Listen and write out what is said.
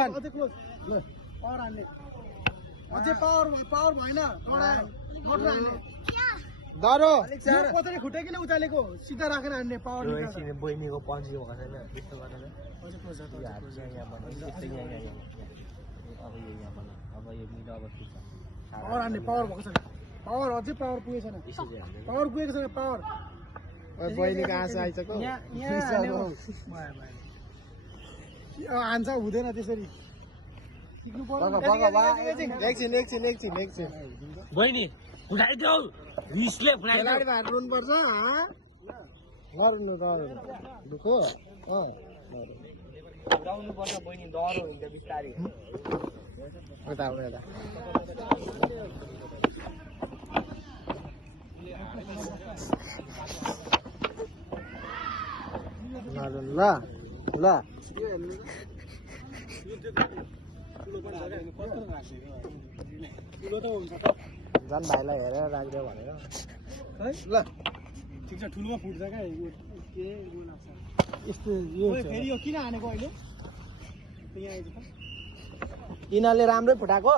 one अझै close power हान्ने अझै पावर भएन कडा मोटर हान्ने डरो कतै खुट्टा किन उचालेको सिधा राखेर हान्ने पावर एकछिन बहिनीको पन्जी भएको छैन त्यस्तो गरेर अझै क्लोज यो हात चाहिँ यहाँ बनायो यस्तो यहाँ अब यो यहाँ बनायो अब यो मिलो अब के छ पावर हान्ने पावर भएको छैन पावर अझै पावर पुगेको छैन यसरी हाल्दै पावर पुगेको छैन पावर बहिनीको आँसु आइसक्यो हान्छ हुँदैन त्यसरी सिक्नु पर्यो एकछिन बहिनी फुटाइदेऊ रिसले फुटाइदेऊ खेलाडी भएर रुनुपर्छ नरुनु दुखो फुटाउनु पर्छ बहिनी डह्रो हुन्छ बिस्तारै यता ल ल झन् भाइलाई हेरेर राखिदियो भनेर ल ठिक छ ठुलोमा फुट्छ क्या के यस्तो यो फेरि यो किन हानेको अहिले यहाँ आइज यिनीहरूले राम्रै फुटाएको